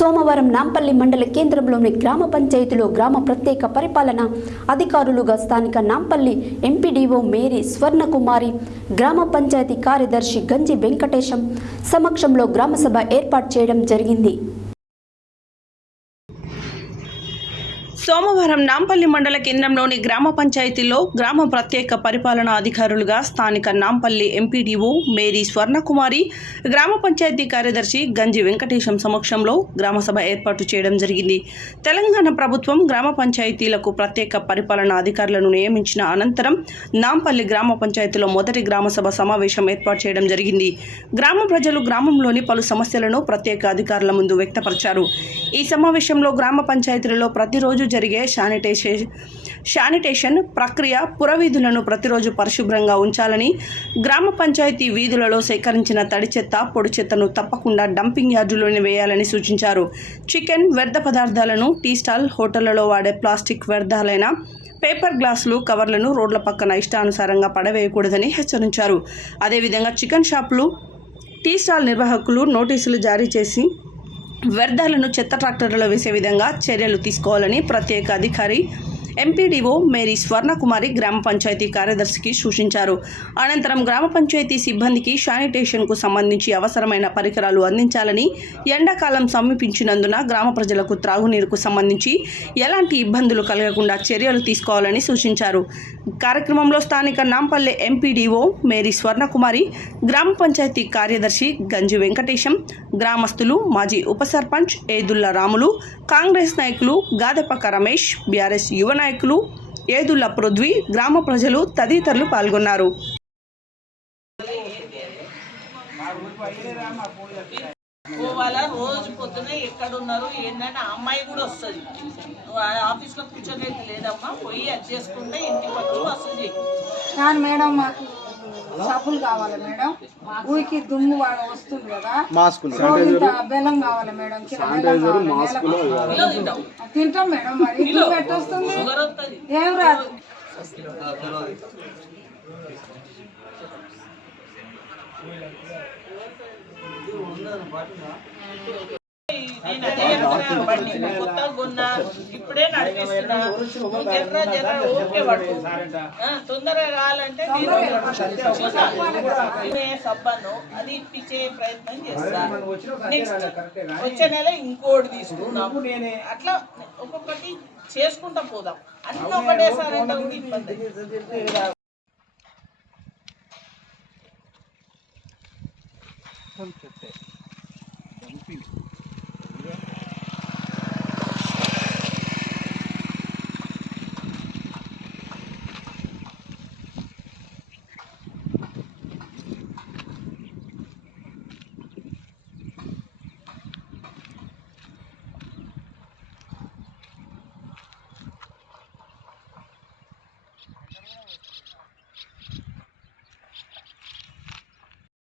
సోమవారం నాంపల్లి మండల కేంద్రంలోని గ్రామ పంచాయతీలో గ్రామ ప్రత్యేక పరిపాలన అధికారులుగా స్థానిక నాంపల్లి ఎంపీడీఓ మేరీ స్వర్ణకుమారి, గ్రామ పంచాయతీ కార్యదర్శి గంజి వెంకటేశం సమక్షంలో గ్రామసభ ఏర్పాటు చేయడం జరిగింది. సోమవారం నాంపల్లి మండల కేంద్రంలోని గ్రామ పంచాయతీలో గ్రామ ప్రత్యేక పరిపాలనా అధికారులుగా స్థానిక నాంపల్లి ఎంపీడీఓ మేరీ స్వర్ణకుమారి, గ్రామ పంచాయతీ కార్యదర్శి గంజి వెంకటేశం సమక్షంలో గ్రామసభ ఏర్పాటు చేయడం జరిగింది. తెలంగాణ ప్రభుత్వం గ్రామ పంచాయతీలకు ప్రత్యేక పరిపాలనా అధికారులను నియమించిన అనంతరం నాంపల్లి గ్రామ పంచాయతీలో మొదటి గ్రామసభ సమావేశం ఏర్పాటు చేయడం జరిగింది. గ్రామ ప్రజలు గ్రామంలోని పలు సమస్యలను ప్రత్యేక అధికారుల ముందు వ్యక్తపరిచారు. ఈ సమావేశంలో గ్రామ పంచాయతీలలో ప్రతిరోజు జరిగే శానిటేషన్ ప్రక్రియ, పురవీధులను ప్రతిరోజు పరిశుభ్రంగా ఉంచాలని, గ్రామ పంచాయతీ వీధులలో సేకరించిన తడి చెత్త, పొడి చెత్తను తప్పకుండా డంపింగ్ యార్డులోనే వేయాలని సూచించారు. చికెన్ వ్యర్థ పదార్థాలను, టీ స్టాల్, హోటళ్లలో వాడే ప్లాస్టిక్ వ్యర్థాలైన పేపర్ గ్లాసులు, కవర్లను రోడ్ల పక్కన ఇష్టానుసారంగా పడవేయకూడదని హెచ్చరించారు. అదేవిధంగా చికెన్ షాపులు, టీ స్టాల్ నిర్వాహకులు నోటీసులు జారీ చేసి వ్యర్థాలను చెత్త ట్రాక్టర్లలో వేసే విధంగా చర్యలు తీసుకోవాలని ప్రత్యేక అధికారి ఎంపీడీఓ మేరీ స్వర్ణకుమారి గ్రామ పంచాయతీ కార్యదర్శికి సూచించారు. అనంతరం గ్రామ పంచాయతీ సిబ్బందికి శానిటేషన్కు సంబంధించి అవసరమైన పరికరాలు అందించాలని, ఎండాకాలం సమీపించినందున గ్రామ ప్రజలకు త్రాగునీరుకు సంబంధించి ఎలాంటి ఇబ్బందులు కలగకుండా చర్యలు తీసుకోవాలని సూచించారు. కార్యక్రమంలో స్థానిక నాంపల్లె ఎంపీడీఓ మేరీ స్వర్ణకుమారి, గ్రామ పంచాయతీ కార్యదర్శి గంజి వెంకటేశం, గ్రామస్తులు, మాజీ ఉప సర్పంచ్ ఏదుల్ల రాములు, కాంగ్రెస్ నాయకులు గాదెపక్క రమేష్, బీఆర్ఎస్ యువ నాయకులు ఏదుల్ల పృథ్వీ, గ్రామ ప్రజలు తదితరులు పాల్గొన్నారు. రోజు పొద్దున ఎక్కడున్నారు ఏంటంటే అమ్మాయి కూడా వస్తుంది. ఆఫీస్లో కూర్చోలేదు లేదమ్మా, పోయి అది చేసుకుంటే ఇంటి పక్కకు వస్తుంది. కానీ మేడం మాకు సబ్బులు కావాలి మేడం, ఊరికి దుమ్ము వస్తుంది కదా, బెల్లం కావాలి మేడం, తింటాం మేడం. మరి పెట్టొస్తుంది ఏం రాదు. నేను అదే చెప్తున్నా, బండి కొత్తగా కొన్నా, ఇప్పుడే నడిపిస్తున్నా. ఓకే పట్టు, తొందరగా కావాలంటే సబ్బను అది ఇప్పించే ప్రయత్నం చేస్తా. నెక్స్ట్ వచ్చే నెల ఇంకోటి తీసుకున్నాము. అట్లా ఒక్కొక్కటి చేసుకుంటా పోదాం. అన్ని ఒకటేసారి అంటే ఇబ్బంది.